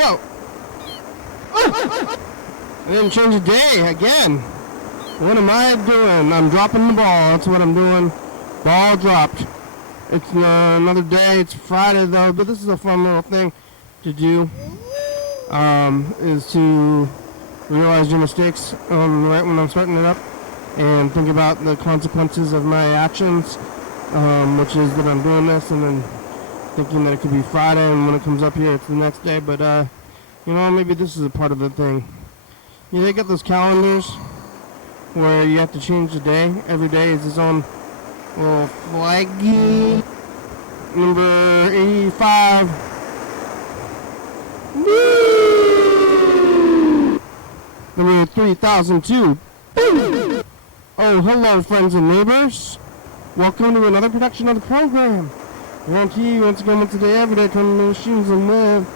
No! I didn't change the day again. What am I doing? I'm dropping the ball. That's what I'm doing. Ball dropped. It's another day. It's Friday though, but this is a fun little thing to do. Is to realize your mistakes right when I'm starting it up and think about the consequences of my actions, which is that I'm doing this and then thinking that it could be Friday and when it comes up here it's the next day, but you know, maybe this is a part of the thing. You know, they got those calendars where you have to change the day. Every day is its own little flaggy. Number 85. Woo! Number 3002. Oh, hello, friends and neighbors. Welcome to another production of the program. Guarantee you once again today, every day, turn the machines and live.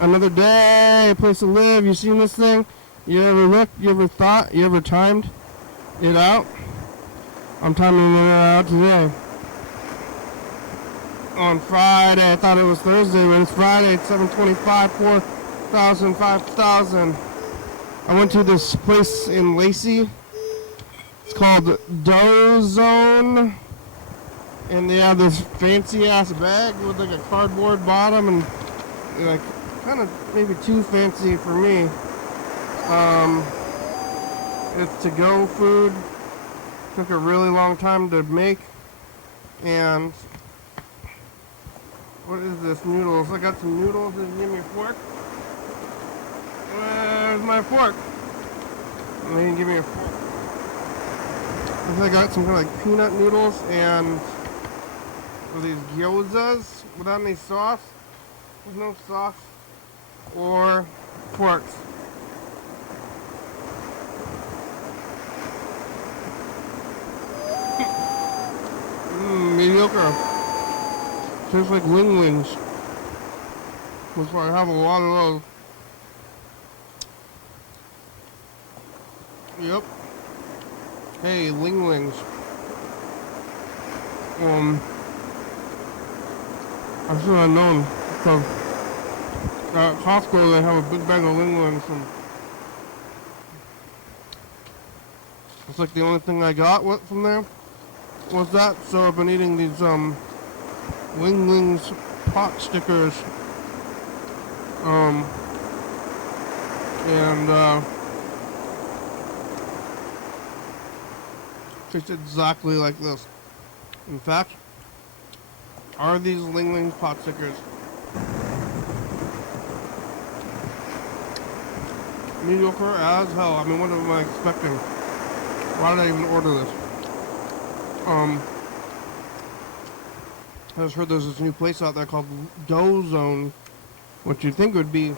Another day, a place to live. You seen this thing? You ever looked? You ever thought? You ever timed it out? I'm timing it out today. On Friday, I thought it was Thursday, but it's Friday. It's 7:25, 4,000, 5,000. I went to this place in Lacey. It's called Dough Zone. And they have this fancy ass bag with like a cardboard bottom and like kind of maybe too fancy for me. It's to-go food. Took a really long time to make. And what is this? Noodles. I got some noodles. Did you give me a fork? Where's my fork? They didn't give me a fork. I got some kind of like peanut noodles and these gyozas without any sauce. There's no sauce or forks. Mediocre. Tastes like wing wings. Which I have a lot of those. Yep. Hey, wing wings. I should have known. So, at Costco they have a big bag of wing wings and it's like the only thing I got from there was that, so I've been eating these wing wings pot stickers and tastes exactly like this. In fact, are these Ling Ling pot stickers mediocre as hell? I mean, what am I expecting? Why did I even order this? I just heard there's this new place out there called Dough Zone, which you'd think would be,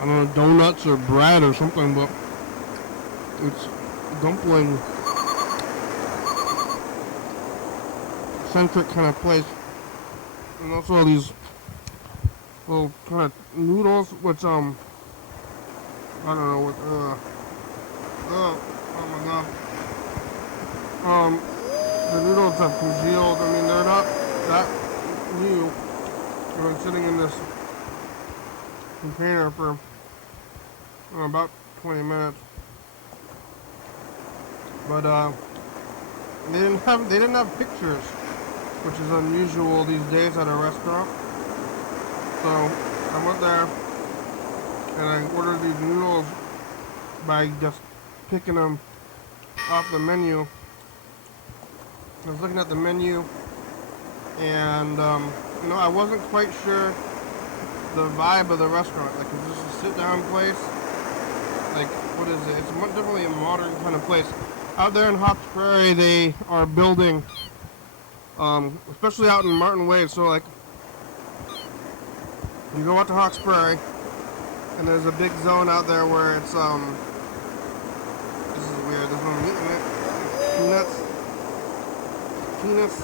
I don't know, donuts or bread or something, but it's dumpling centric kind of place. And also these little kind of noodles, which I don't know what oh my god. The noodles have congealed. I mean, they're not that new. They've been sitting in this container for about 20 minutes. But they didn't have pictures, which is unusual these days at a restaurant. So I went there and I ordered these noodles by just picking them off the menu. I was looking at the menu and you know, I wasn't quite sure the vibe of the restaurant. Like, is this a sit-down place? Like, what is it? It's definitely a modern kind of place. Out there in Hawks Prairie, they are building, especially out in Martin Wade. So, like, you go out to Hawks Prairie, and there's a big zone out there where it's, this is weird, there's no meat in it. Peanuts.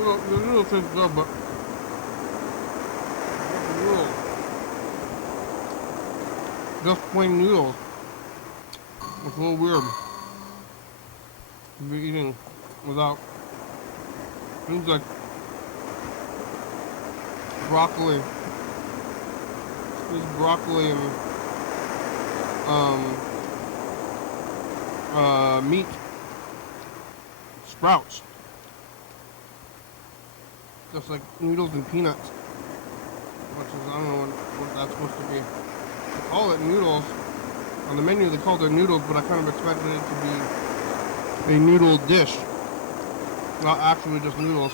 The noodles taste good, but the noodles, just plain noodles. It's a little weird to be eating without things like broccoli. There's broccoli and meat, sprouts, just like noodles and peanuts. Which is, I don't know what that's supposed to be. They call it noodles. On the menu they called it noodles, but I kind of expected it to be a noodle dish. Not actually just noodles.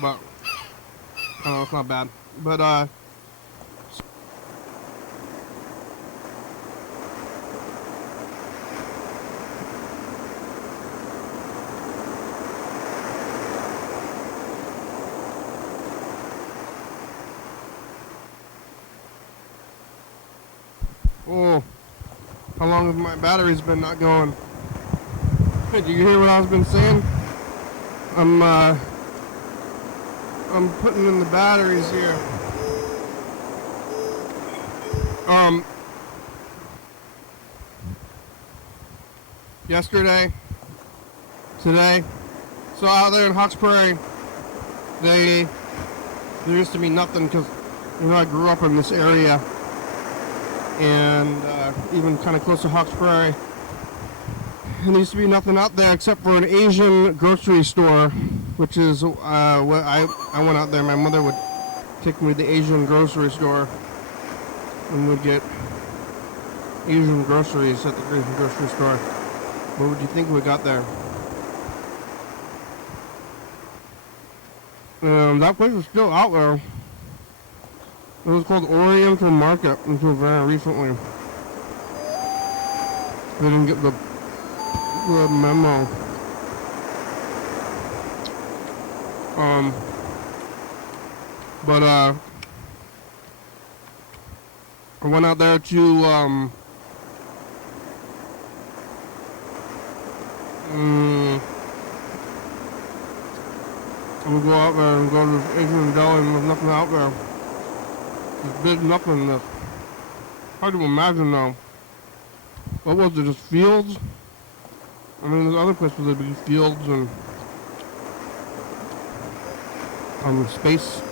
But, I don't know, it's not bad. But, oh, how long have my batteries been not going? Hey, do you hear what I've been saying? I'm putting in the batteries here. Yesterday, today, so out there in Hawks Prairie, there used to be nothing because, you know, I grew up in this area. And even kind of close to Hawks Prairie. And there used to be nothing out there except for an Asian grocery store, which is what I went out there. My mother would take me to the Asian grocery store and we'd get Asian groceries at the Asian grocery store. What would you think we got there? That place is still out there. It was called Oriental Market until very recently. They didn't get the memo. But I went out there to we go out there and go to this Asian deli and there's nothing out there. There's big nothingness. Hard to imagine now. What was it, just fields? I mean, there's other places there'd be fields and space.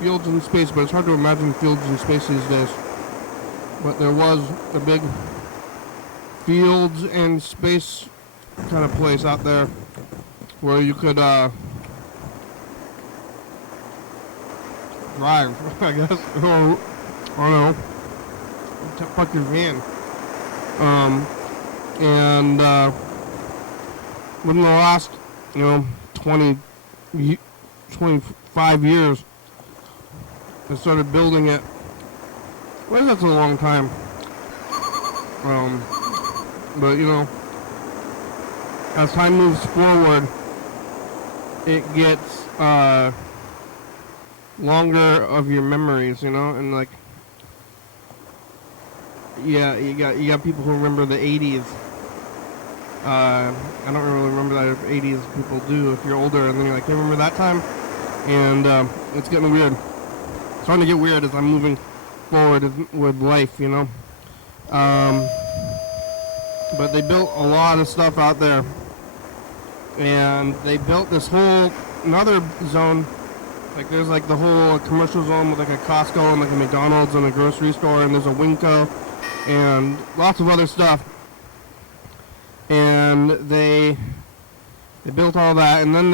Fields and space, but it's hard to imagine fields and space these days. But there was a big fields and space kind of place out there where you could drive, I guess, or I don't know, fuck your van. And within the last, 25 years, I started building it. Well, that's a long time. But as time moves forward, it gets longer of your memories, and like, yeah, you got people who remember the 80s. I don't really remember that if 80s people do. If you're older, and then you're like, hey, remember that time? And it's getting weird. It's starting to get weird as I'm moving forward with life, But they built a lot of stuff out there, and they built this whole another zone. Like there's like the whole commercial zone with like a Costco and like a McDonald's and a grocery store, and there's a Winco and lots of other stuff. And they built all that, and then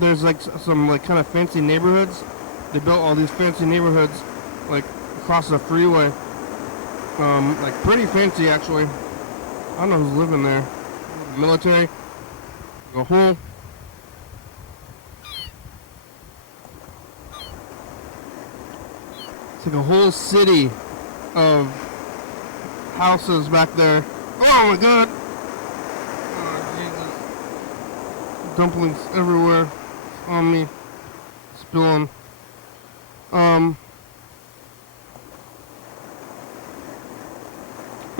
there's like some like kind of fancy neighborhoods. They built all these fancy neighborhoods like across the freeway, like pretty fancy actually. I don't know who's living there. Military. A whole. It's like a whole city of houses back there. Oh my god! Oh Jesus! Dumplings everywhere on me, spilling.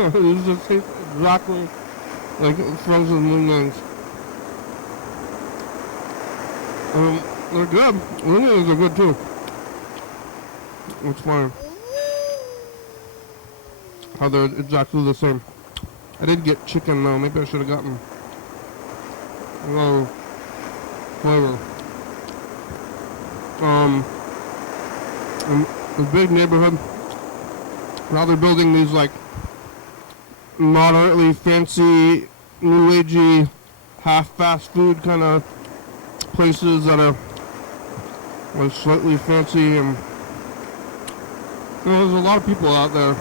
It just tastes exactly like frozen wings. They're good. Wings are good too. It's funny how they're exactly the same. I did get chicken though. Maybe I should have gotten another flavor. In a big neighborhood. Now they're building these like moderately fancy, new agey, half fast food kind of places that are like slightly fancy, and there's a lot of people out there.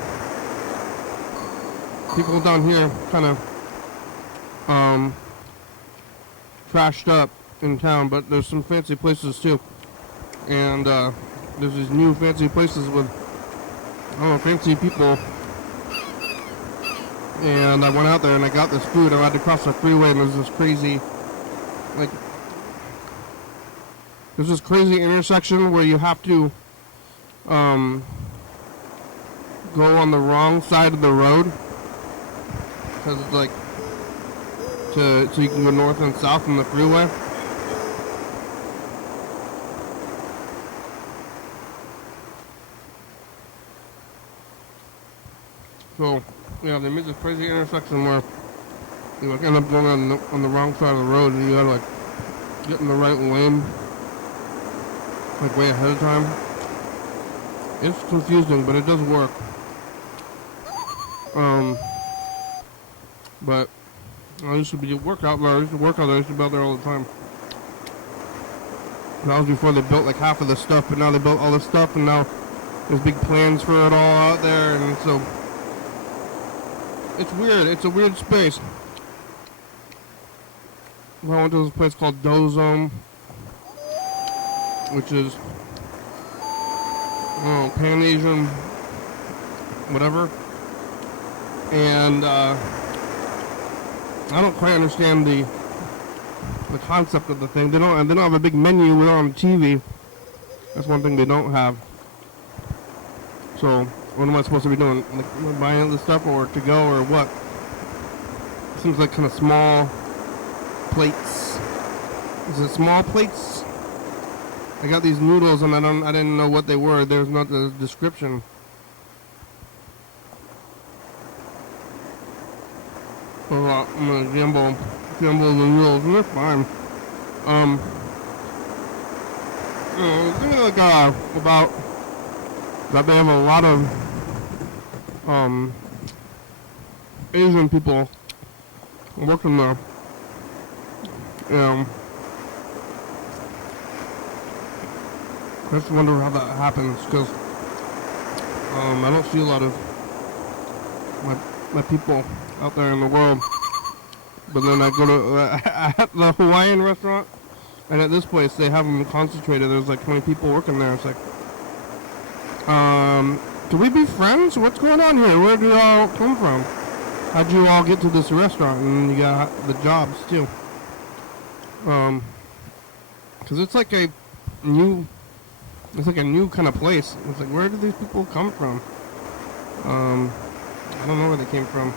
People down here kind of trashed up in town, but there's some fancy places too. And there's these new fancy places with, I don't know, fancy people. And I went out there and I got this food. I had to cross the freeway, and there's this crazy, like, there's this crazy intersection where you have to go on the wrong side of the road, because it's like so you can go north and south on the freeway. So yeah, they made this crazy intersection where you like end up going on the wrong side of the road, and you gotta like get in the right lane like way ahead of time. It's confusing, but it does work. But I used to work out there. I used to be out there all the time. That was before they built like half of the stuff, but now they built all this stuff, and now there's big plans for it all out there, and so it's weird. It's a weird space. I went to this place called Dozome, which is, I don't know, Pan-Asian, whatever. And I don't quite understand the concept of the thing. They don't have a big menu on TV. That's one thing they don't have. So what am I supposed to be doing? Like buying the stuff or to go or what? Seems like kind of small plates. Is it small plates? I got these noodles and I didn't know what they were. There's not the description. So I'm gonna gamble the noodles, and they're fine. Thinking like about that they have a lot of Asian people working there. I just wonder how that happens, because I don't see a lot of my people out there in the world. But then I go to at the Hawaiian restaurant, and at this place they have them concentrated. There's like 20 people working there. It's like, can we be friends? What's going on here? Where do you all come from? How'd you all get to this restaurant? And you got the jobs too. Because it's like a new kind of place. It's like, where do these people come from? I don't know where they came from,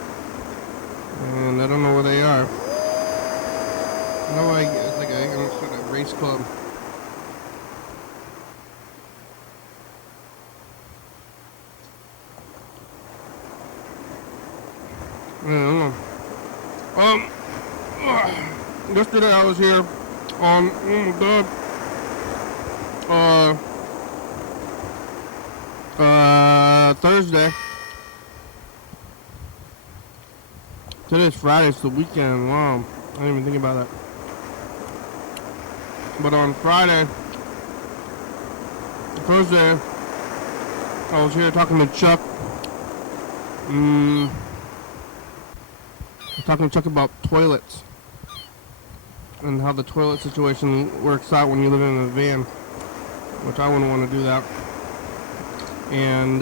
and I don't know where they are. No, it's like a race club. I don't know. Yesterday I was here on Thursday. Today's Friday, it's the weekend. Wow, I didn't even think about that. But on Thursday, I was here talking to Chuck. Talking to Chuck about toilets and how the toilet situation works out when you live in a van, which I wouldn't want to do that. And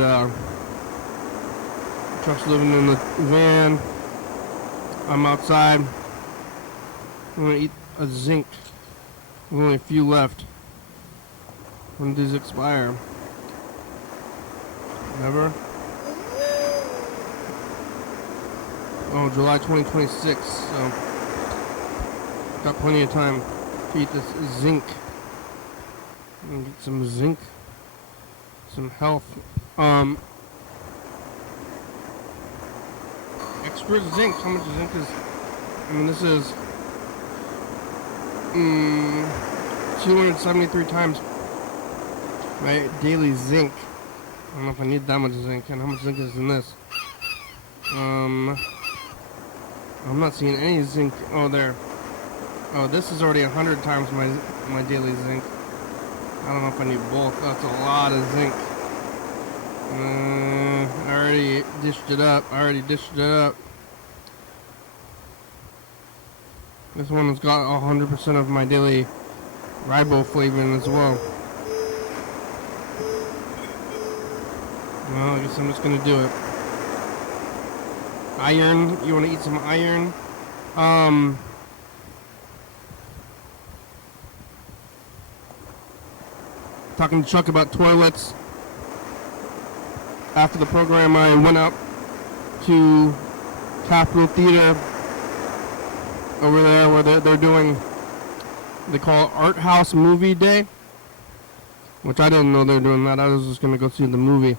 Chuck's living in the van. I'm outside. I'm gonna eat a zinc. There's only a few left. When do these expire? Never? Oh, July 2026. So got plenty of time to eat this zinc. And get some zinc, some health. Extra zinc. How much zinc is? I mean, this is 273 times my daily zinc. I don't know if I need that much zinc. And how much zinc is in this? I'm not seeing any zinc. Oh, there. Oh, this is already 100 times my daily zinc. I don't know if I need both. That's a lot of zinc. I already dished it up. This one's got 100% of my daily riboflavin as well. Well, I guess I'm just gonna do it. Iron. You want to eat some iron? Talking to Chuck about toilets. After the program, I went up to Capitol Theater over there where they're doing, they call it Art House Movie Day, which I didn't know they were doing that. I was just going to go see the movie.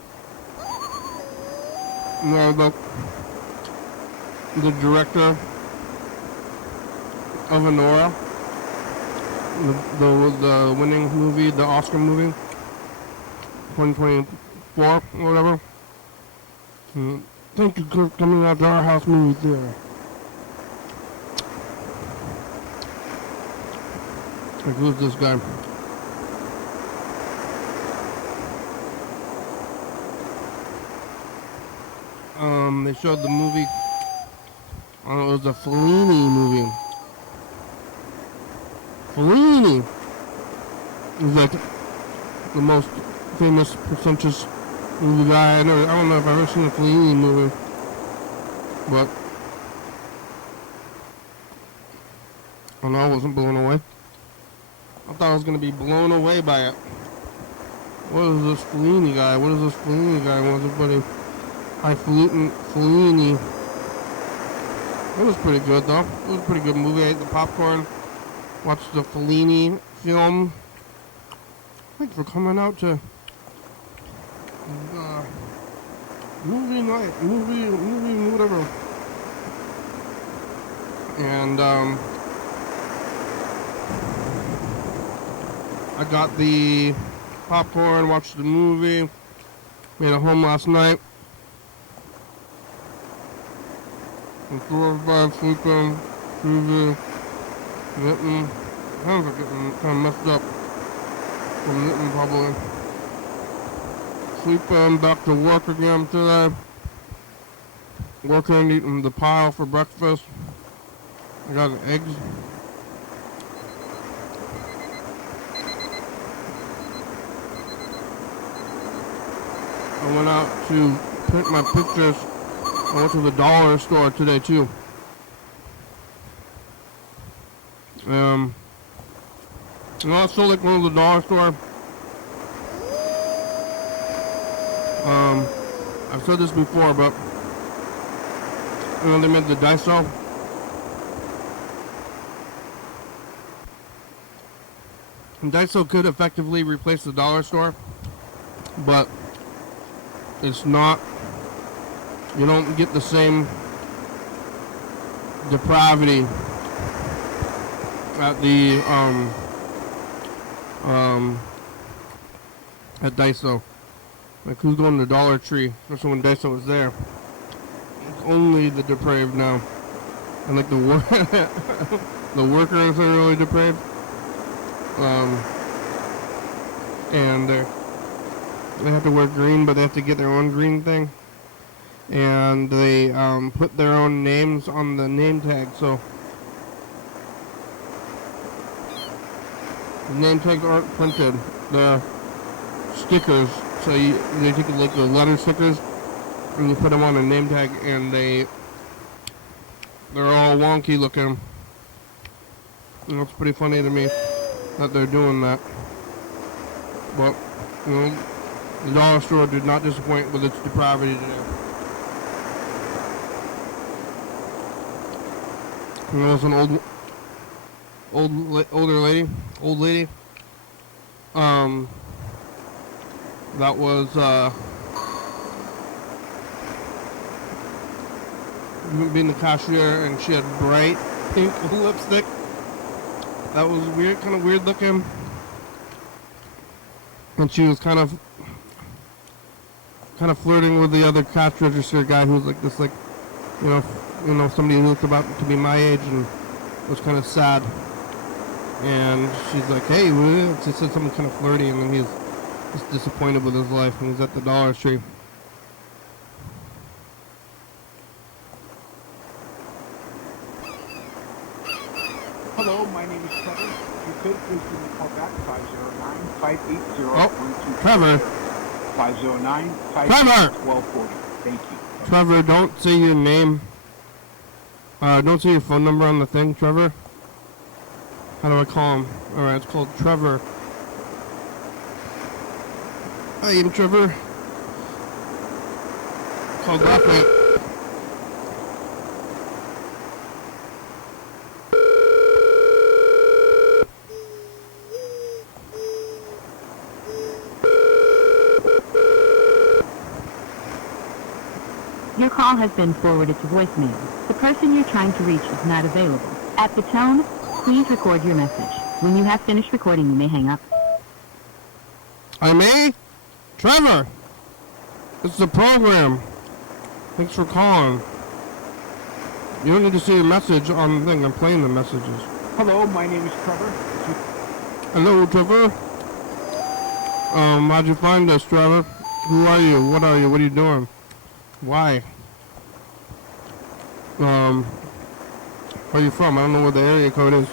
The director of Anora, the winning movie, the Oscar movie, 2024 or whatever. Thank you for coming out to our house movie theater. Like, who's this guy? They showed the movie. It was a Fellini movie. Fellini is like the most famous, pretentious movie guy. I don't know if I've ever seen a Fellini movie, but I don't know, I wasn't blown away. I thought I was going to be blown away by it. What is this Fellini guy? What's everybody? Fellini. It was pretty good, though. It was a pretty good movie. I ate the popcorn. Watched the Fellini film. Thanks for coming out to movie night, movie, whatever. And I got the popcorn, watched the movie, made it home last night. And 4 or 5 sleeping, TV, knitting. Hands are getting kind of messed up from knitting probably. Sleeping, back to work again today. Working, eating the pile for breakfast. I got eggs. I went out to print my pictures. I went to the dollar store today too. I still like going to the dollar store. I've said this before, but they made the Daiso. And Daiso could effectively replace the dollar store, but it's not. You don't get the same depravity at the at Daiso. Like, who's going to Dollar Tree, especially when Daiso was there? It's only the depraved now. And like the workers are really depraved. And they have to wear green, but they have to get their own green thing. And they put their own names on the name tag, so the name tags aren't printed. They're stickers. So they take like the letter stickers and you put them on a name tag, and they're all wonky looking. And it's pretty funny to me that they're doing that. But the dollar store did not disappoint with its depravity today. And there was an old lady that was being the cashier, and she had bright pink lipstick. That was weird, kind of weird looking. And she was kind of flirting with the other cash register guy who was like this, like, you know, somebody who looked about to be my age, and was kind of sad. And she's like, hey, she said something kind of flirty, and then he's just disappointed with his life, and he's at the Dollar Tree. Hello, my name is Trevor. If you could, please give me a call back, 509-580-1240. Oh, Trevor. 509-580-1240. Thank you. Trevor, don't say your name. Don't say your phone number on the thing, Trevor. How do I call him? Alright, it's called Trevor. I am Trevor. Called Laughing. Your call has been forwarded to voicemail. The person you're trying to reach is not available. At the tone, please record your message. When you have finished recording, you may hang up. I may? Trevor! It's the program. Thanks for calling. You don't need to see a message on the thing. I'm playing the messages. Hello, my name is Trevor. Hello, Trevor. How'd you find us, Trevor? Who are you? What are you? What are you doing? Why? Where are you from? I don't know what the area code is.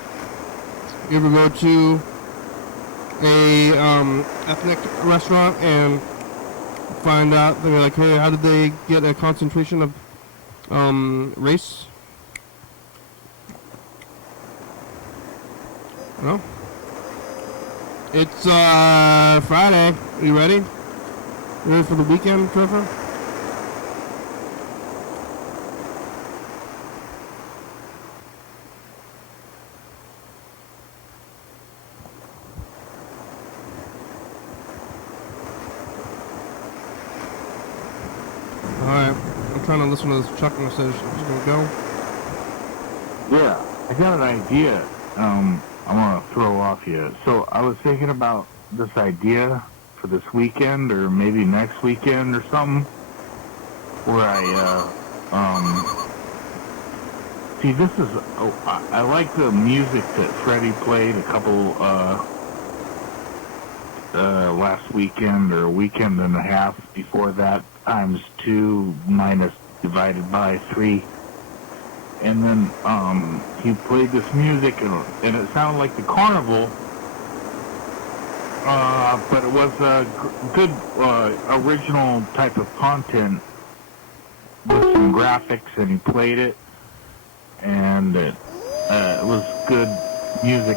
You ever go to a ethnic restaurant and find out, they're like, hey, how did they get a concentration of race? No? It's Friday. Are you ready? You ready for the weekend, Trevor? Trying to listen to this Chuck message. It's gonna go. Yeah, I got an idea. I want to throw off you. So I was thinking about this idea for this weekend, or maybe next weekend or something, where see, this is. I like the music that Freddie played a couple last weekend or a weekend and a half before that. Times 2 minus divided by 3, and then he played this music, and it sounded like the carnival, but it was a good original type of content with some graphics, and he played it, and it was good music.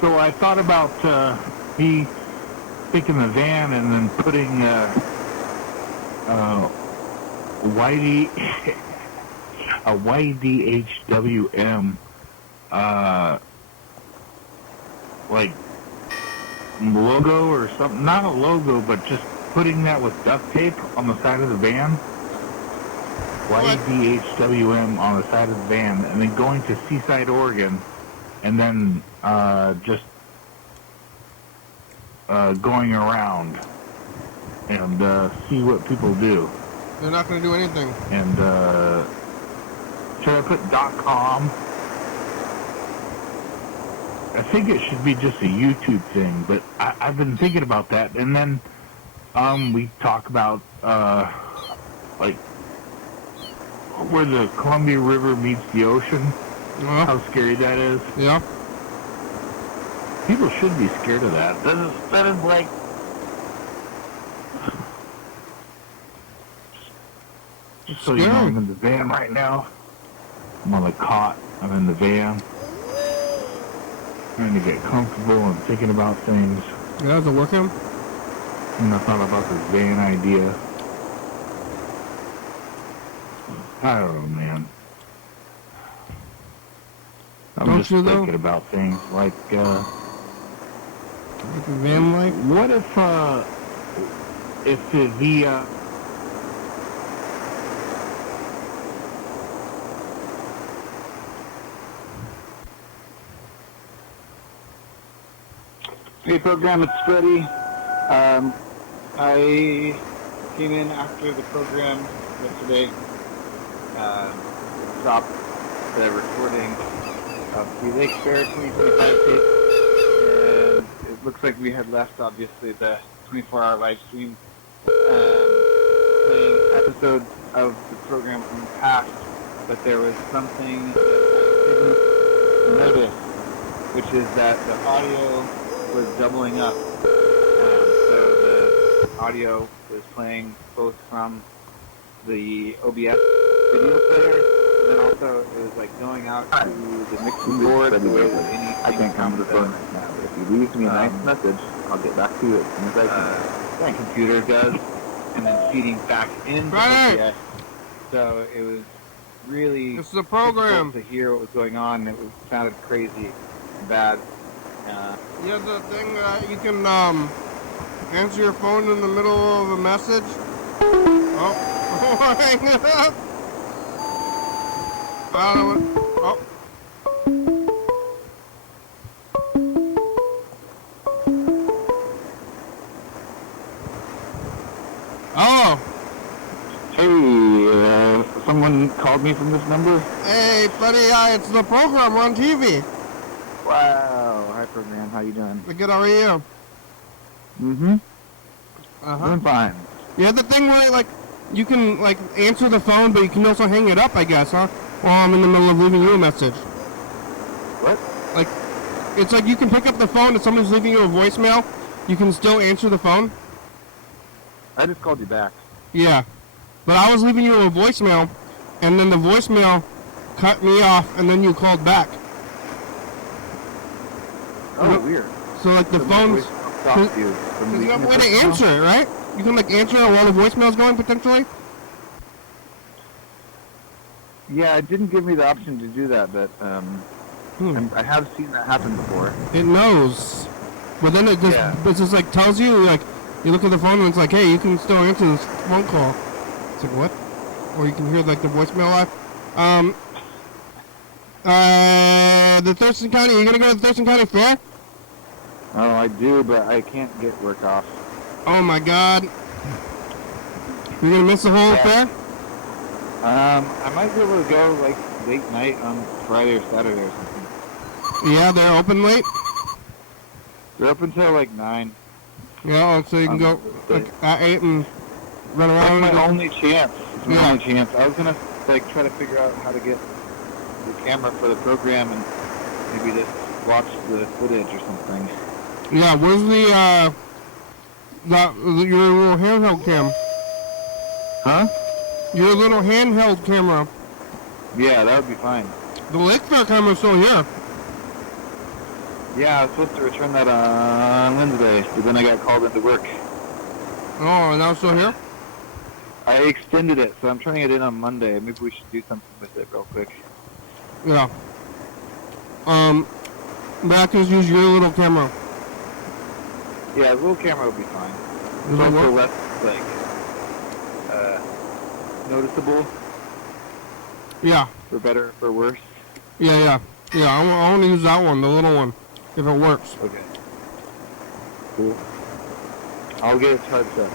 So I thought about me taking the van and then putting YDHWM like logo or something, not a logo, but just putting that with duct tape on the side of the van. YDHWM on the side of the van, and then going to Seaside, Oregon, and then just going around and see what people do. They're not going to do anything. And should I put .com? I think it should be just a YouTube thing, but I've been thinking about that. And then we talk about like where the Columbia River meets the ocean. How scary that is. Yeah. People should be scared of that. That is like. So you know, I'm in the van right now. I'm on the cot. I'm in the van. Trying to get comfortable and thinking about things. Yeah, is it working? And I thought about this van idea. I don't know, man. I'm just thinking about things like, Like a van life. What if the Hey, program, it's Freddie. I came in after the program yesterday, stopped the recording of the Lake Fair 2025 tape, and it looks like we had left, obviously, the 24-hour live stream, playing episodes of the program from the past, but there was something that I didn't notice, which is that the audio was doubling up. So the audio was playing both from the OBS video player, and then also it was like going out to the mixing board the way that anything I can't come to the phone right now, but if you leave me a nice message, I'll get back to it as soon as I can. the computer does, and then feeding back into Right. OBS. So it was really It's the program. difficult to hear what was going on. It sounded crazy and bad. Yeah, the thing that you can answer your phone in the middle of a message. Oh, hang it up. I don't know. Oh. Oh, Hey, someone called me from this number? hey, buddy, it's the program. We're on TV. Wow, hi program, how you doing? Good, how are you? Mm-hmm, Uh-huh. doing fine. Yeah, the thing where, like, you can, like, answer the phone, but you can also hang it up, I guess, huh? While I'm in the middle of leaving you a message. What? Like, it's like you can pick up the phone if somebody's leaving you a voicemail, you can still answer the phone. I just called you back. Yeah. But I was leaving you a voicemail, and then the voicemail cut me off, and then you called back. Oh, Yep. weird. So, like, the So my phone's... voice stopped you from There's no leaving way the to voicemail? answer it, right? You can, like, answer it while the voicemail's going, potentially? Yeah, it didn't give me the option to do that, but I have seen that happen before. It knows. But then it just like tells you, like, you look at the phone and it's like, hey, you can still answer this phone call. It's like, what? Or you can hear, like, the voicemail live. The Thurston County, you gonna go to the Thurston County Fair? Oh, I do, but I can't get work off. Oh my god. You're gonna miss the whole fair? I might be able to go, like, late night on Friday or Saturday or something. Yeah, they're open late? They're open till, like, 9. Yeah, so you can go, like, at 8 and run around. That's my only chance. It's my Yeah. only chance. I was gonna, like, try to figure out how to get the camera for the program and maybe just watch the footage or something. Yeah, where's your little handheld cam? Huh? Your little handheld camera. Yeah, that would be fine. The Lake Fair camera's still here. Yeah, I was supposed to return that on Wednesday, but then I got called into work. Oh, and now it's still here? I extended it, so I'm turning it in on Monday. Maybe we should do something with it real quick. Yeah. But I can just use your little camera. Yeah, the little camera would be fine. Does It's that also work? less, like, noticeable, Yeah. for better or for worse. Yeah. I want to use that one, the little one, if it works. Okay. Cool. I'll get it charged up.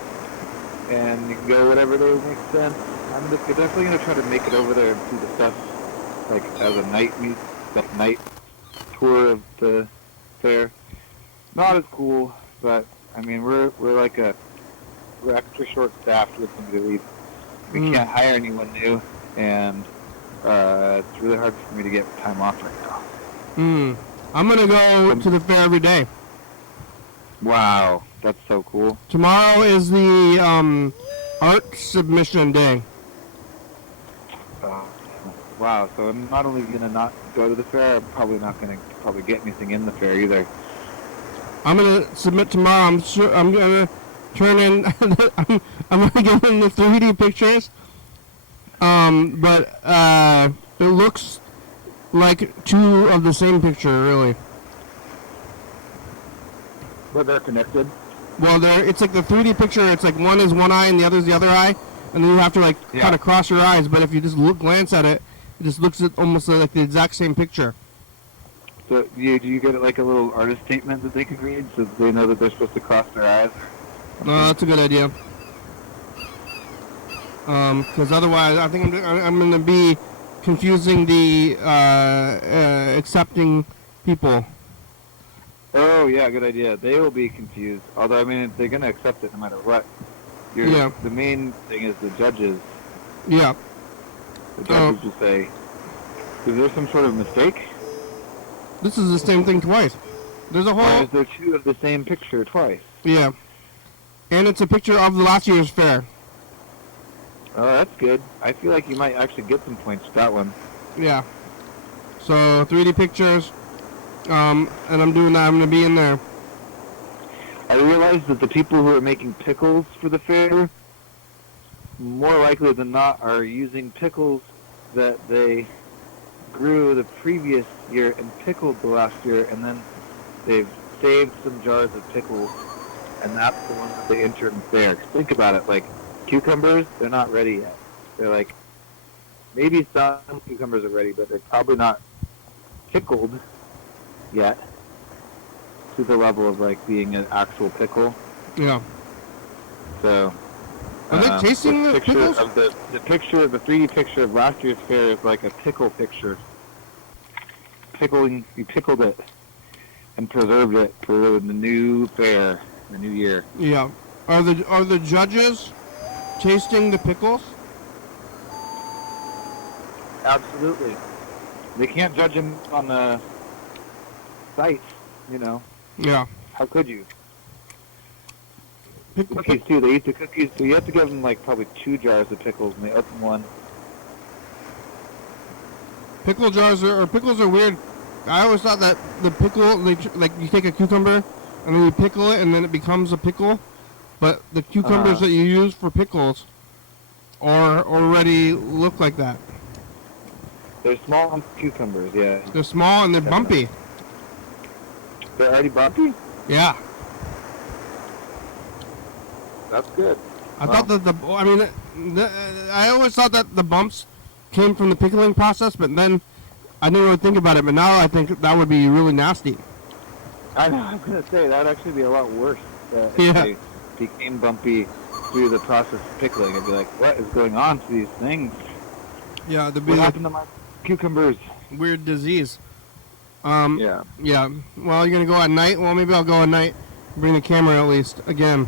And you can go whatever day makes sense. I'm definitely going to try to make it over there and see the stuff, like, as a night tour of the fair. Not as cool, but, I mean, we're extra short-staffed with somebody. We can't hire anyone new, and it's really hard for me to get time off right now. I'm going to go to the fair every day. Wow, that's so cool. Tomorrow is the art submission day. Wow, so I'm not only going to not go to the fair, I'm probably not going to get anything in the fair either. I'm going to submit tomorrow. I'm going to turn in, I'm going to give in the 3D pictures. But it looks like two of the same picture, really. But they're connected. Well, it's like the 3D picture. It's like one is one eye and the other is the other eye, and then you have to like kind of cross your eyes. But if you just glance at it, it just looks at almost like the exact same picture. So do you get like a little artist statement that they can read, so they know that they're supposed to cross their eyes? No, that's a good idea. Because otherwise, I think I'm going to be confusing the accepting people. Oh yeah, good idea. They will be confused. Although I mean, they're going to accept it no matter what. Yeah. The main thing is the judges. Yeah. The judges will say, "Is there some sort of mistake?" This is the same thing twice. There's a whole. Or is there two of the same picture twice? Yeah. And it's a picture of the last year's fair. Oh, that's good. I feel like you might actually get some points for that one. Yeah. So 3D pictures. And I'm doing that. I'm going to be in there. I realized that the people who are making pickles for the fair, more likely than not, are using pickles that they grew the previous year and pickled the last year, and then they've saved some jars of pickles, and that's the ones that they enter in the fair. 'Cause think about it, like cucumbers, they're not ready yet. They're like, maybe some cucumbers are ready, but they're probably not pickled yet to the level of like being an actual pickle. Yeah. So are they tasting the pickles? Of the 3D picture of last year's fair is like a pickle picture. You pickled it and preserved it for the new fair, the new year. Yeah. Are the judges tasting the pickles? Absolutely. They can't judge them on the site, you know. Yeah. How could you? Cookies too. They eat the cookies, so you have to give them like probably 2 jars of pickles, and they open one. Pickles are weird. I always thought that the pickle, like you take a cucumber and then you pickle it and then it becomes a pickle. But the cucumbers that you use for pickles are already look like that. They're small cucumbers, yeah. They're small and they're bumpy. They're already bumpy? Yeah. That's good. I thought that I always thought that the bumps came from the pickling process, but then I didn't really think about it. But now I think that would be really nasty. I know. I was gonna say that would actually be a lot worse if they became bumpy through the process of pickling. I'd be like, what is going on to these things? Yeah, the what happened to my cucumbers? Weird disease. Yeah. Yeah. Well, you're gonna go at night. Well, maybe I'll go at night. Bring the camera at least again.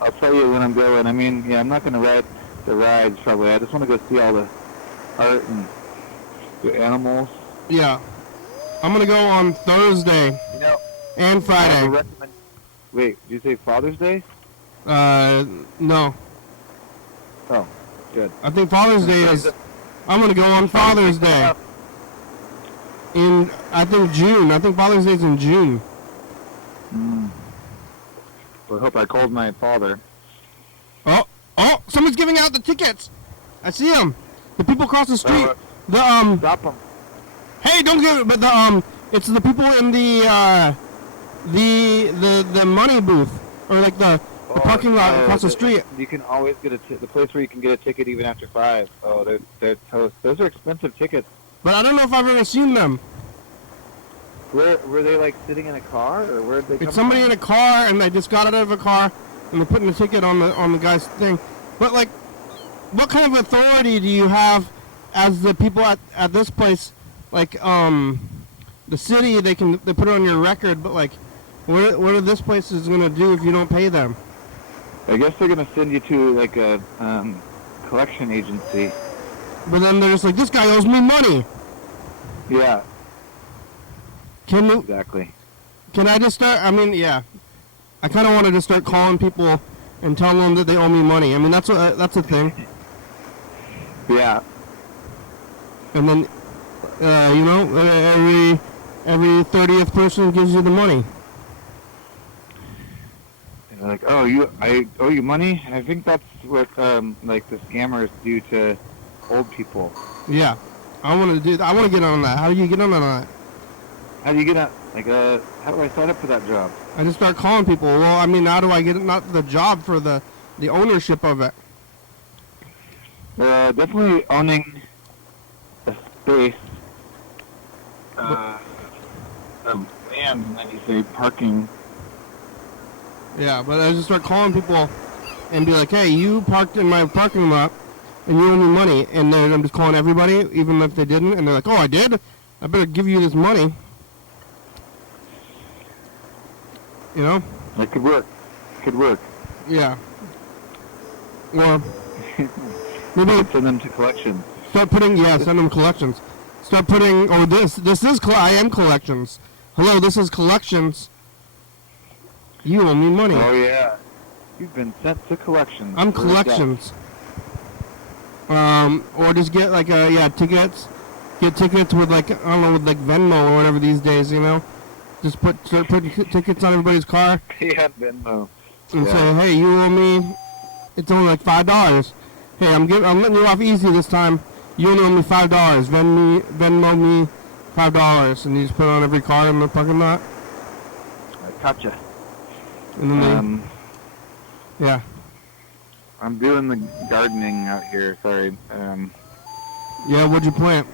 I'll tell you when I'm going. I mean, yeah, I'm not gonna ride the rides probably. I just want to go see all the art and the animals. Yeah. I'm gonna go on Thursday. And Friday. Wait, did you say Father's Day? No. Oh, good. I think Father's Day is. I'm gonna go on Father's Day. In I think June. I think Father's Day is in June. Well, I hope I called my father. Oh! Someone's giving out the tickets. I see them. The people across the street. Stop them. Hey, don't give it. But it's the people in the money booth or like the parking lot across the street. You can always get the place where you can get a ticket even after 5. Oh, they're toast. Those are expensive tickets. But I don't know if I've ever seen them. Were they like sitting in a car, or where did they come It's somebody from? in a car, and they just got out of a car, and they're putting the ticket on the guy's thing. But like, what kind of authority do you have as the people at this place? Like, the city, they put it on your record, but like, what are this place is gonna do if you don't pay them? I guess they're gonna send you to like a collection agency. But then they're just like, this guy owes me money. Yeah. Exactly. Can I just start? I mean, yeah. I kind of wanted to start calling people and telling them that they owe me money. I mean, that's a thing. Yeah. And then, every 30th person gives you the money. They're like, I owe you money? I think that's what like the scammers do to old people. Yeah. I want to get on that. How do you get on that? How do you get on? Like, how do I sign up for that job? I just start calling people. Well, I mean, how do I get not the job for the ownership of it? Definitely owning a space, of land, and then you say parking. Yeah, but I just start calling people and be like, hey, you parked in my parking lot and you owe me money. And then I'm just calling everybody, even if they didn't. And they're like, oh, I did? I better give you this money. You know? That could work. Could work. Yeah. Or maybe Send them to collections. send them collections. Start putting, this is, I am collections. Hello, this is collections. You owe me money. Oh, yeah. You've been sent to collections. I'm collections. Or just get like tickets. Get tickets with like, I don't know, with like Venmo or whatever these days, you know? Just start putting tickets on everybody's car. Yeah, Venmo. And say, hey, you owe me, it's only like $5. Hey, I'm letting you off easy this time. You only owe me $5. Venmo me $5. And you just put it on every car in the parking lot. I gotcha. And then yeah. I'm doing the gardening out here, sorry. Yeah, what'd you plant?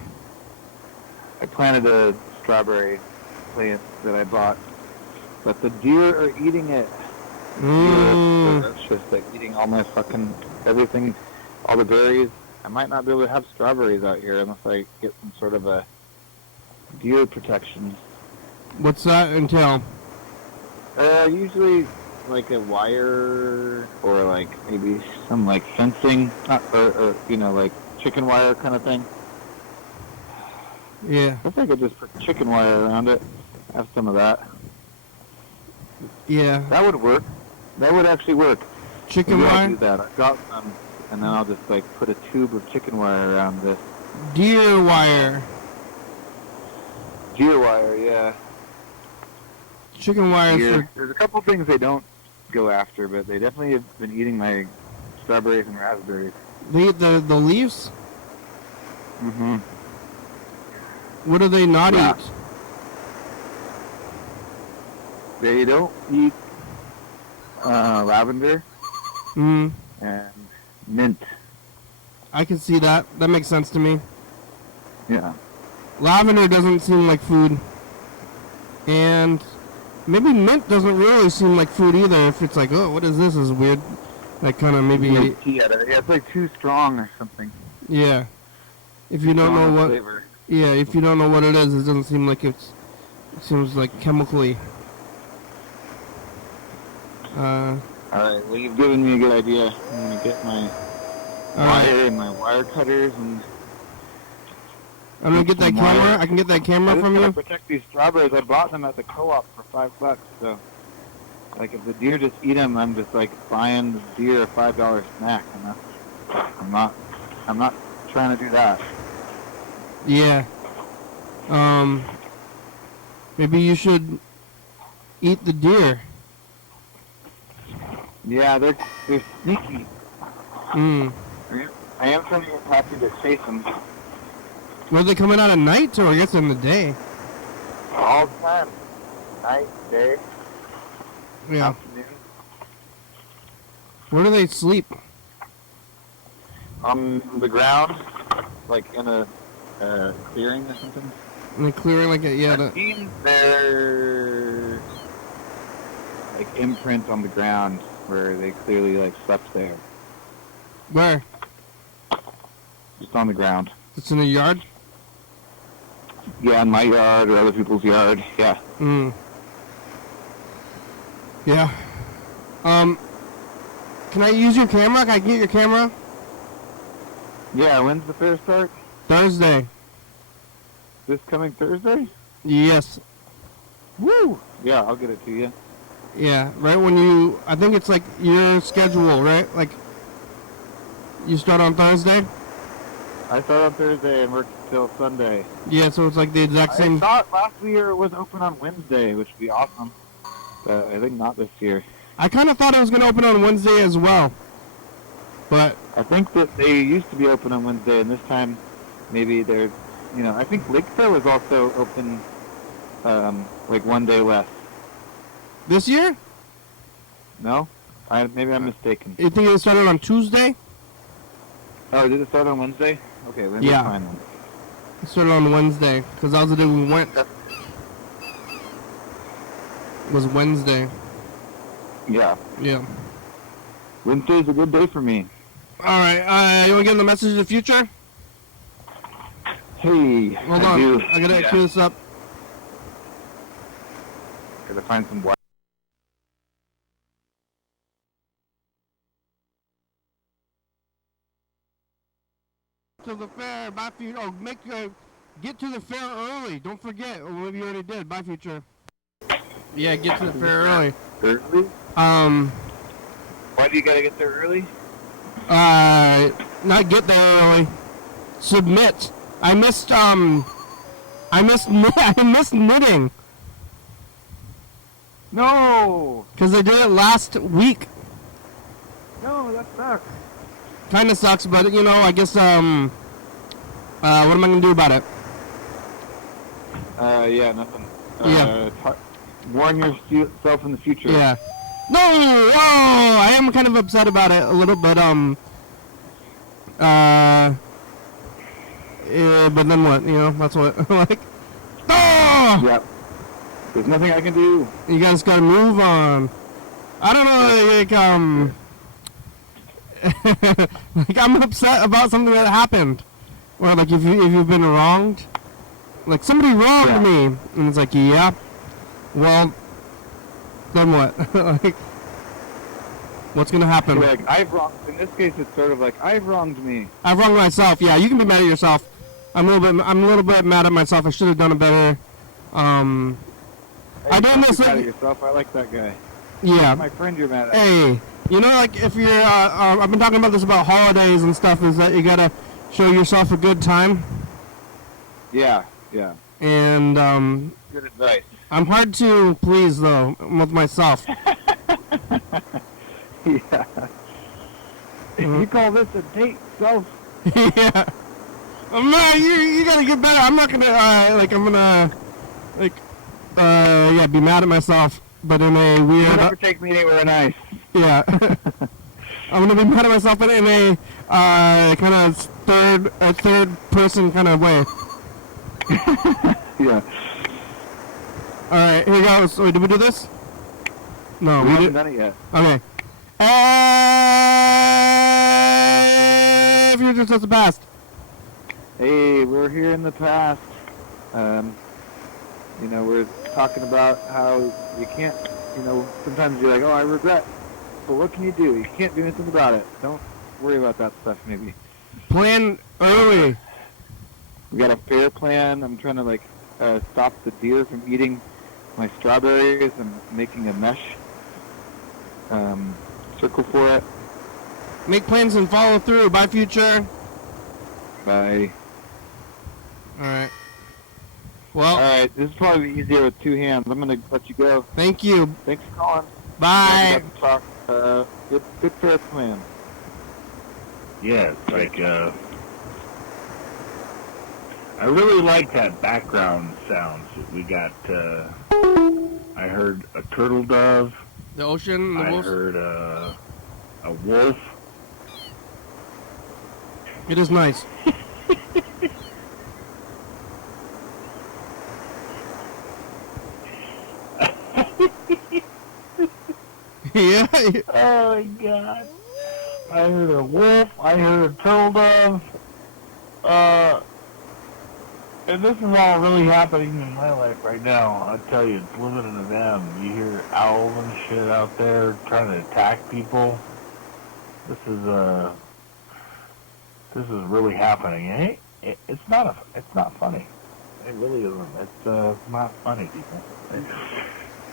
I planted a strawberry plant that I bought, but the deer are eating it. It's just like eating all my fucking everything, all the berries. I might not be able to have strawberries out here unless I get some sort of a deer protection. What's that entail? Usually like a wire or like maybe some like fencing, or like chicken wire kind of thing. Yeah. I think I could just put chicken wire around it. Have some of that. Yeah. That would work. That would actually work. Chicken Maybe I'll wire? do that. I got some, and then I'll just like put a tube of chicken wire around this. Deer wire. Deer wire, yeah. Chicken wire. Deer. There's a couple things they don't go after, but they definitely have been eating my strawberries and raspberries. They eat the leaves? Mm-hmm. What do they not eat? They don't eat lavender and mint. I can see that. That makes sense to me. Yeah. Lavender doesn't seem like food. And maybe mint doesn't really seem like food either. If it's like, oh, what is this? This is weird. Like kind of maybe. Make tea out of it. Yeah, it's like too strong or something. Yeah. If you don't know what. Flavor. Yeah, if you don't know what it is, it doesn't seem like it seems like chemically. Alright, well you've given me a good idea. I'm gonna get my wire cutters and I'm gonna get that camera. I can get that camera from you. To protect these strawberries, I bought them at the co-op for $5. So, like, if the deer just eat them, I'm just like buying the deer a $5 snack, and I'm not trying to do that. Yeah. Maybe you should eat the deer. Yeah, they're sneaky. Mm. I am trying to get happy to chase them. Were they coming out at night, or I guess in the day? All the time. Night, day, Yeah. afternoon. Where do they sleep? On the ground, like in a clearing or something. In the clearing, like I've seen their like imprint on the ground where they clearly like slept there. Where? Just on the ground. It's in the yard? Yeah, in my yard or other people's yard. Yeah. Mm. Yeah. Can I use your camera? Can I get your camera? Yeah, when's the fair start? Thursday. This coming Thursday? Yes. Woo! Yeah, I'll get it to you. Yeah, right when you... I think it's like your schedule, right? Like, you start on Thursday? I start on Thursday and work till Sunday. Yeah, so it's like the exact same... I thought last year it was open on Wednesday, which would be awesome. But I think not this year. I kind of thought it was going to open on Wednesday as well. But... I think that they used to be open on Wednesday, and this time maybe they're... I think Lake Fair was also open like 1 day less. This year? No? Maybe I'm mistaken. You think it started on Tuesday? Oh, did it start on Wednesday? Okay, then Yeah. that's fine then. It started on Wednesday, because that was the day we went. It was Wednesday. Yeah. Yeah. Wednesday's a good day for me. Alright, you want to give them the message of the future? Hey, Hold I on, do. I gotta cue this up. Gotta find some To the fair, bye future. Oh, get to the fair early. Don't forget, or maybe you already did. Bye future. Yeah, get to the fair early. early. Why do you gotta get there early? Not get there early. Submit. I missed knitting. No! Because I did it last week. No, that sucks. Kinda sucks, but you know, I guess, what am I gonna do about it? Yeah, nothing. Yeah. Warn yourself in the future. Yeah. No! Oh! I am kind of upset about it a little, but, yeah, but then what? You know, that's what, like, oh! Yep. There's nothing I can do. You guys gotta move on. I don't know, like I'm upset about something that happened. Or like if you've been wronged. Like somebody wronged me. And it's like, yeah. Well, then what? Like, what's gonna happen? Like, in this case it's sort of like, I've wronged me. I've wronged myself, yeah, you can be mad at yourself. I'm a little bit mad at myself. I should have done it better. I don't know. Mad at yourself. I like that guy. Yeah. My friend, you're mad at. Hey, you know, like if you're, I've been talking about this about holidays and stuff. Is that you gotta show yourself a good time. Yeah, yeah. And Good advice. I'm hard to please though with myself. Yeah. You call this a date, self? Yeah. I'm not. You gotta get better. I'm not gonna yeah, be mad at myself, but in a weird. You'll never take me anywhere nice. Yeah. I'm gonna be mad at myself, but in a kind of third person kind of way. Yeah. All right, here goes. Wait, did we do this? No, We we haven't did. done it yet. Okay. Future just the past. Hey, we're here in the past. You know, we're talking about how you can't, you know, sometimes you're like, oh, I regret. But what can you do? You can't do anything about it. Don't worry about that stuff, maybe. Plan early. We got a fair plan. I'm trying to, like, stop the deer from eating my strawberries. I'm making a mesh circle for it. Make plans and follow through. Bye, future. Bye. All right. Well, Alright, this is probably easier with two hands. I'm going to let you go. thank you. Thanks for calling. Bye. Talk. Good fair plan. Yeah, it's like, I really like that background sounds. We got, I heard a turtle dove. The ocean, the I wolves. heard, a wolf. It is nice. Yeah. Oh my god. I heard a wolf, I heard a turtle dove, and this is all really happening in my life right now. I tell you, it's living in a van. You hear owls and shit out there trying to attack people. This is really happening. And it's not funny. It really isn't. It's not funny, people.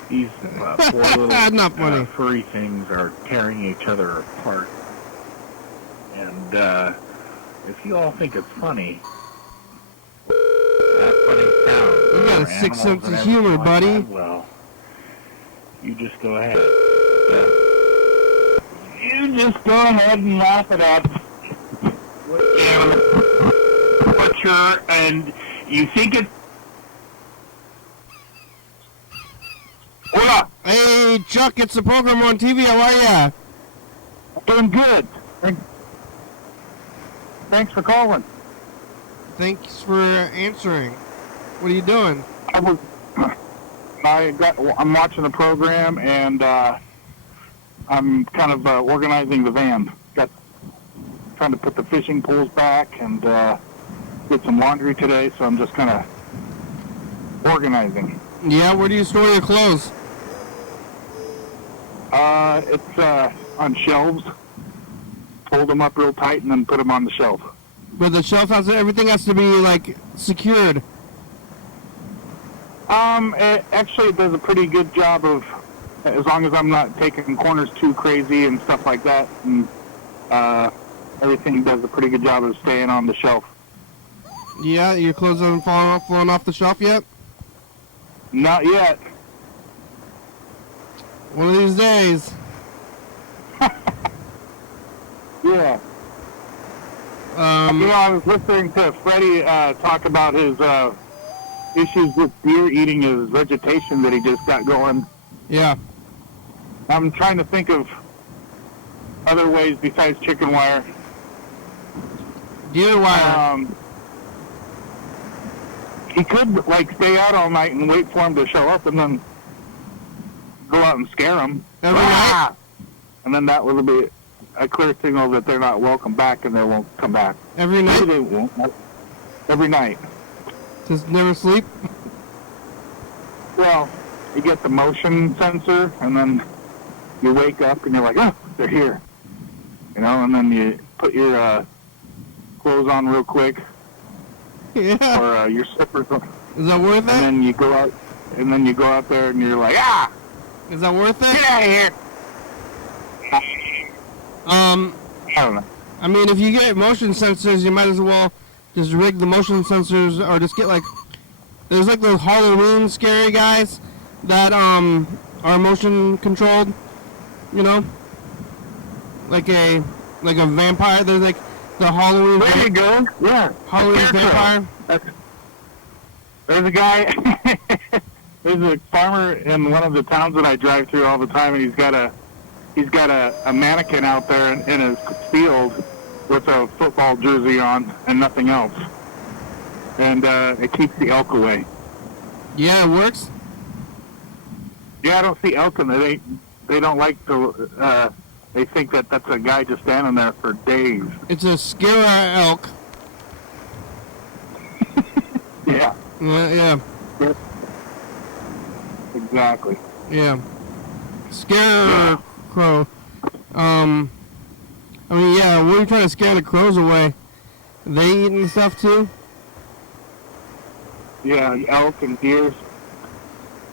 These poor little Not funny. furry things are tearing each other apart. And if you all think it's funny, that funny sound. You got a or sixth animals sense of and humor, everything like buddy. that, well, you just go ahead. You just go ahead and laugh it up. And you think it. Hola. Hey, Chuck, it's the program on TV. How are ya? Doing good. Thanks for calling. Thanks for answering. What are you doing? I'm watching the program, and I'm kind of organizing the van. Trying to put the fishing poles back and did some laundry today, so I'm just kind of organizing. Yeah, where do you store your clothes? It's on shelves. Fold them up real tight and then put them on the shelf. But the shelf has everything has to be like secured. It does a pretty good job of, as long as I'm not taking corners too crazy and stuff like that, and everything does a pretty good job of staying on the shelf. Yeah, your clothes haven't fallen off the shelf yet? Not yet. One of these days. Yeah. I was listening to Freddie talk about his issues with deer eating his vegetation that he just got going. Yeah. I'm trying to think of other ways besides chicken wire. Deer wire. He could stay out all night and wait for him to show up, and then go out and scare him. Every night? And then that will be a clear signal that they're not welcome back and they won't come back. Every night? Maybe they won't. Every night. Just never sleep? Well, you get the motion sensor, and then you wake up and you're like, oh, they're here. And then you put your clothes on real quick. Yeah. Or your slippers on. Is that worth it? And then you go out there and you're like, ah! Is that worth it? Get out of here! I don't know. I mean, if you get motion sensors, you might as well just rig the motion sensors, or just get there's those Halloween scary guys that are motion controlled, like a vampire. There's the Halloween. There you go. Yeah. Halloween vampire. There's a guy. There's a farmer in one of the towns that I drive through all the time, and he's got a mannequin out there in his field with a football jersey on and nothing else. And it keeps the elk away. Yeah, it works? Yeah, I don't see elk in there. They don't like to, they think that that's a guy just standing there for days. It's a scare elk. Yeah. Yeah. Exactly. Yeah. Scarecrow. I mean, yeah, what are you trying to scare the crows away? They eating stuff too? Yeah, elk and deer.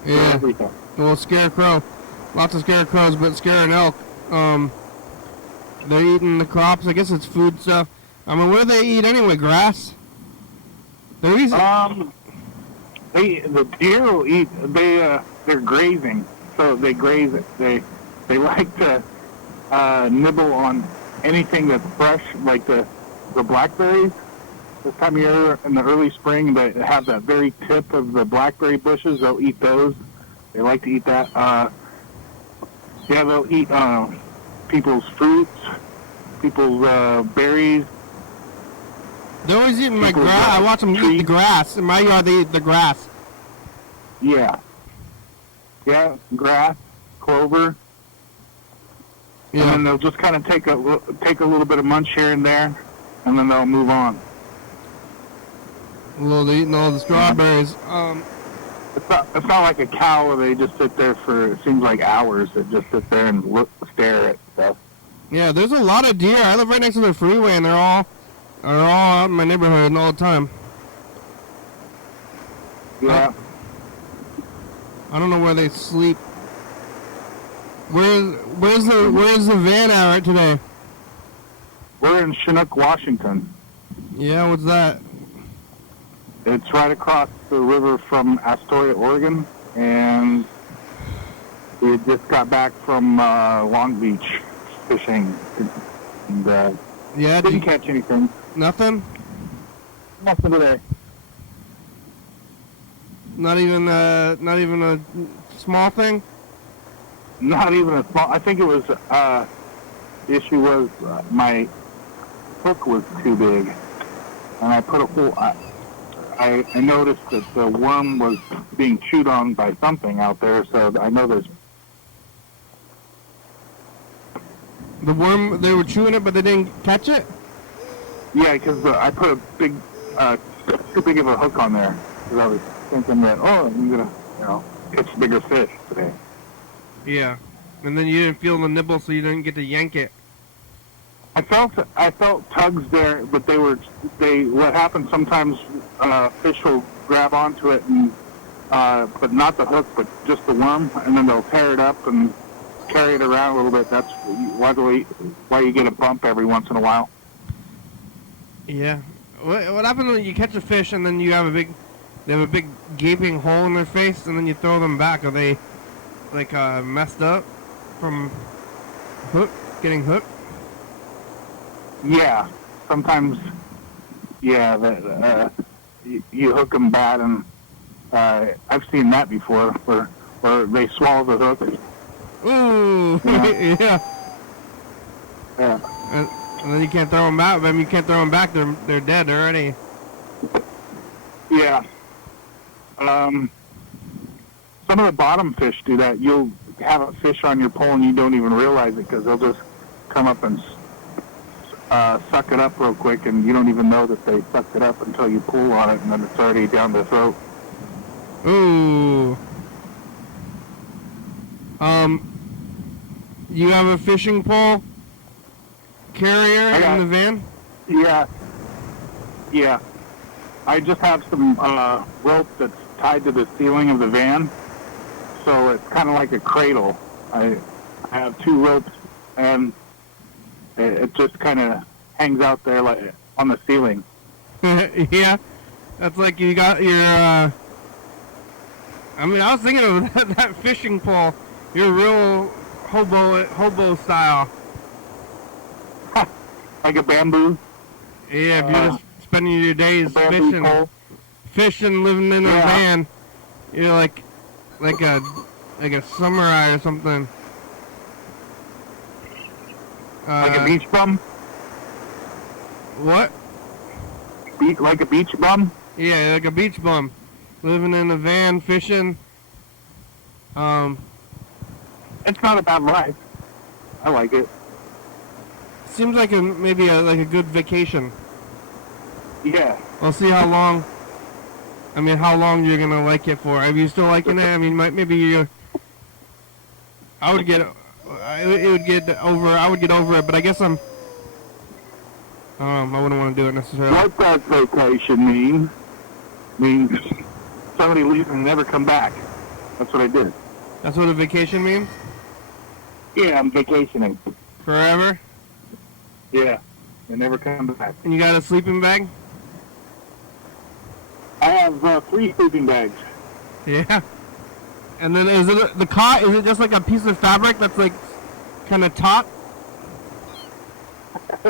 Yeah. Everything. Well, scarecrow. Lots of scarecrows, but scare an elk. They're eating the crops. I guess it's food stuff. I mean, what do they eat anyway? Grass? They're eating. The deer will eat. They're grazing, so they graze it. They like to nibble on anything that's fresh, like the blackberries. This time of year in the early spring, they have that very tip of the blackberry bushes. They'll eat those. They like to eat that. They'll eat people's fruits, people's berries. They're always eating my grass. I watch them eat the grass. In my yard, they eat the grass. Yeah. Yeah, grass, clover. Yeah. And then they'll just kind of take a little bit of munch here and there, and then they'll move on. Well, they're eating all the strawberries. It's not like a cow where they just sit there for, it seems like hours. They just sit there and stare at stuff. Yeah, there's a lot of deer. I live right next to the freeway, and they're all out in my neighborhood all the time. Yeah. I don't know where they sleep. Where's the van at right today? We're in Chinook, Washington. Yeah, what's that? It's right across the river from Astoria, Oregon, and we just got back from Long Beach fishing, and Yeah, didn't catch anything. Nothing? Nothing today. Not even a small thing. Not even a small. I think it was. The issue was my hook was too big, and I put a hole. I noticed that the worm was being chewed on by something out there, so I know there's. The worm, they were chewing it, but they didn't catch it? Yeah, because I put a big, too big of a hook on there. Because I was thinking that, I'm going to, catch bigger fish today. Yeah. And then you didn't feel the nibble, so you didn't get to yank it. I felt tugs there, but what happens sometimes, fish will grab onto it and, but not the hook, but just the worm, and then they'll tear it up and carry it around a little bit. That's why you get a bump every once in a while. Yeah. What happens when you catch a fish and then they have a big gaping hole in their face, and then you throw them back? Are they like messed up from getting hooked? Yeah. Sometimes, yeah, you hook them bad, and I've seen that before, where they swallow the hook. Ooh, yeah. Yeah. And then you can't throw them back. I mean, you can't throw them back. They're dead already. Yeah. Some of the bottom fish do that. You'll have a fish on your pole and you don't even realize it because they'll just come up and suck it up real quick, and you don't even know that they sucked it up until you pull on it, and then it's already down their throat. Ooh. You have a fishing pole carrier in the van? Yeah. Yeah. I just have some rope that's tied to the ceiling of the van, so it's kind of like a cradle. I have two ropes, and it just kind of hangs out there like on the ceiling. Yeah. That's like you got your, I mean, I was thinking of that fishing pole. Your real hobo style. Like a bamboo? Yeah, if you're just spending your days fishing, living in a van, you're like a samurai or something. Like a beach bum? What? Like a beach bum? Yeah, like a beach bum. Living in a van, fishing. It's not a bad life. I like it. Seems like maybe a good vacation. Yeah. We'll see how long. I mean, how long you're gonna like it for? Are you still liking it? I mean, maybe you. I would get over it, but I guess I wouldn't want to do it necessarily. What does vacation mean? Means somebody leaves and never come back. That's what I did. That's what a vacation means? Yeah, I'm vacationing. Forever? Yeah, and never come back. And you got a sleeping bag? I have 3 sleeping bags. Yeah. And then is it the cot? Is it just like a piece of fabric that's like kind of taut?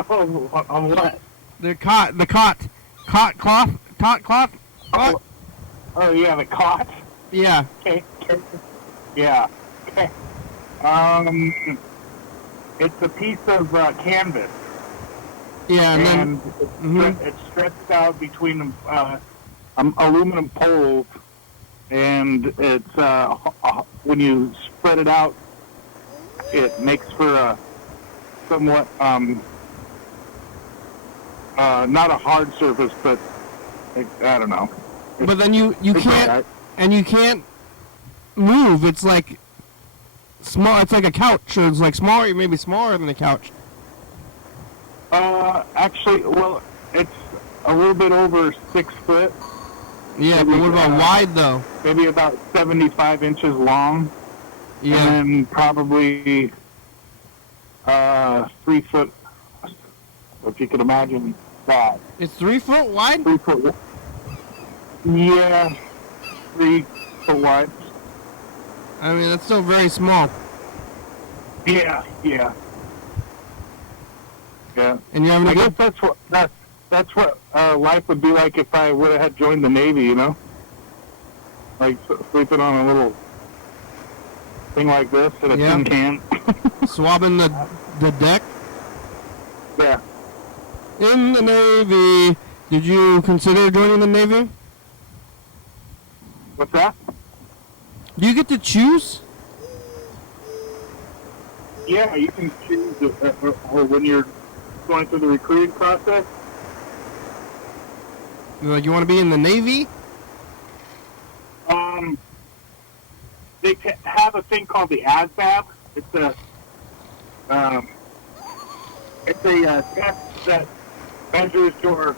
On what? The cot cloth, taut cloth. What? Oh yeah, the cot. Yeah. Okay. Yeah. Okay. It's a piece of canvas. Yeah, and then it's stretched out between aluminum poles, and it's when you spread it out, it makes for a somewhat not a hard surface, but I don't know. But then you can't and you can't move. It's like small. It's like a couch, or it's like smaller, maybe smaller than a couch. Actually, well, it's a little bit over 6 foot. Yeah, but what about wide though? Maybe about 75 inches long. Yeah. And then probably 3 foot. If you could imagine that. It's 3 foot wide? 3 foot. Yeah, 3 foot wide. I mean, that's still very small. Yeah. And you're having I guess that's what life would be like if I would have had joined the Navy, you know? like sleeping on a little thing like this in a tin can. Swabbing the deck. Yeah. In the Navy. Did you consider joining the Navy? What's that? Do you get to choose? Yeah, you can choose or when you're going through the recruiting process. Like, you want to be in the Navy? They have a thing called the ASVAB. It's a test that measures your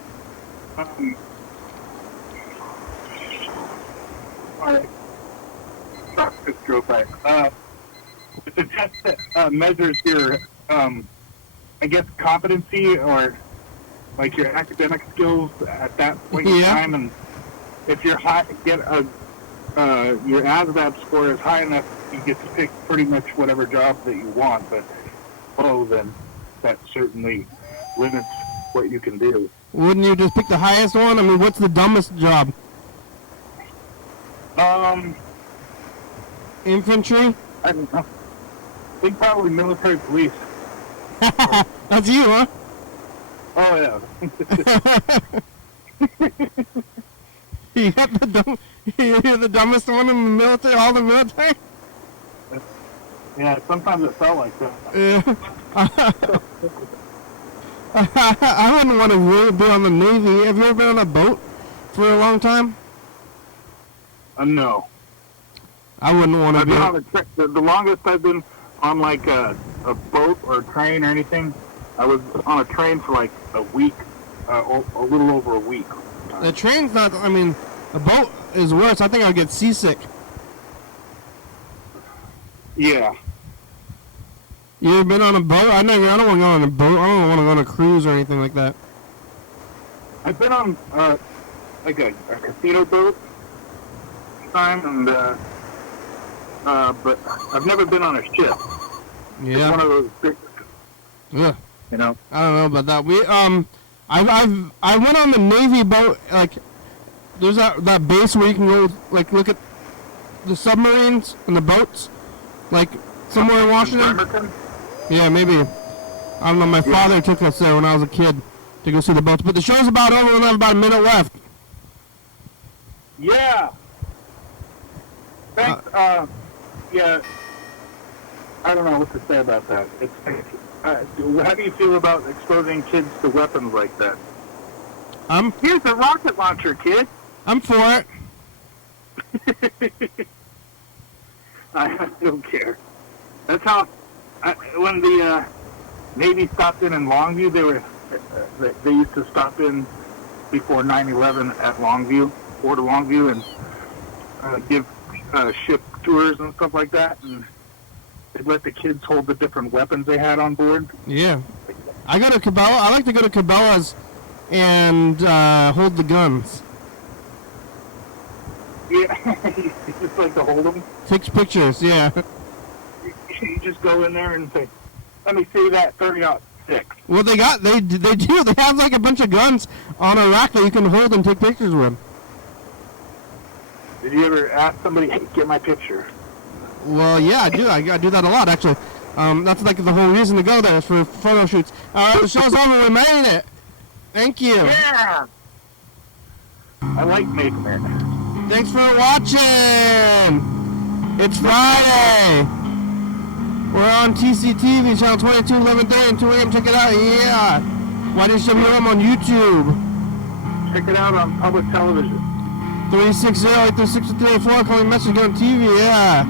it's a test that measures your I guess competency or like your academic skills at that point in time, and if you're your ASVAB score is high enough, you get to pick pretty much whatever job that you want, but low, then that certainly limits what you can do. Wouldn't you just pick the highest one? I mean, what's the dumbest job? Infantry? I don't know. I think probably military police. That's you, huh? Oh, yeah. You're the dumbest one in the military, all the military? Yeah, sometimes it felt like that. Yeah. I wouldn't want to really be on the Navy. Have you ever been on a boat for a long time? No. I wouldn't want to I've be been on the longest I've been on like a boat or a train or anything. I was on a train for like a week, a little over a week. The train's not, I mean, the boat is worse. I think I'd get seasick. Yeah. You ever been on a boat? I don't want to go on a boat. I don't want to go on a cruise or anything like that. I've been on like a casino boat time, and but I've never been on a ship. Yeah. It's one of those big, Yeah. you know. I don't know about that. I went on the Navy boat. Like, there's that base where you can go like look at the submarines and the boats, like somewhere in Washington. Bremerton? Yeah, maybe. I don't know. My father took us there when I was a kid to go see the boats. But the show's about over, and I have about a minute left. Yeah. Thanks. Yeah. I don't know what to say about that. It's how do you feel about exposing kids to weapons like that? Here's a rocket launcher, kid. I'm for it. I don't care. That's how. When the Navy stopped in Longview, they used to stop in before 9/11 at Longview, Fort Longview, and give ship tours and stuff like that, and they'd let the kids hold the different weapons they had on board. Yeah. I go to Cabela. I like to go to Cabela's and hold the guns. Yeah, you just like to hold them. Take pictures, yeah. You just go in there and say, "Let me see that 30-06." Well, they do. They have like a bunch of guns on a rack that you can hold and take pictures with. Did you ever ask somebody, "Hey, get my picture"? Well, yeah, I do. I do that a lot, actually. That's like the whole reason to go there is for photo shoots. The show's over. We made it. Thank you. Yeah. I like making it. Thanks for watching. It's Friday. We're on TCTV, channel 22, 11:30 and 2 a.m. Check it out. Yeah. YDHWM on YouTube. Check it out on public television. 360-836-384. Call me message on TV. Yeah.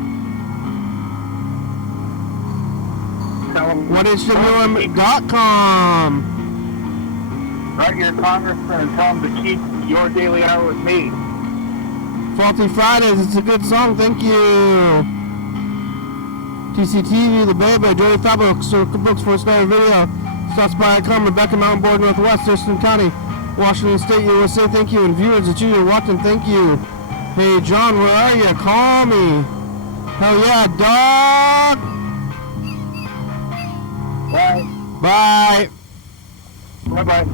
YDHWM.com. Write your congressman and tell him to keep Your Daily Hour with me. Faulty Fridays, it's a good song, thank you. TCTV, The Baby, Joey Fabro, Circle Books, 4-star video. Stops by Icon, Rebecca Mountain Board, Northwest, Thurston County, Washington State, USA, thank you. And viewers that you're watching, thank you. Hey, John, where are you? Call me. Hell yeah, dog. Bye. Bye. Bye-bye.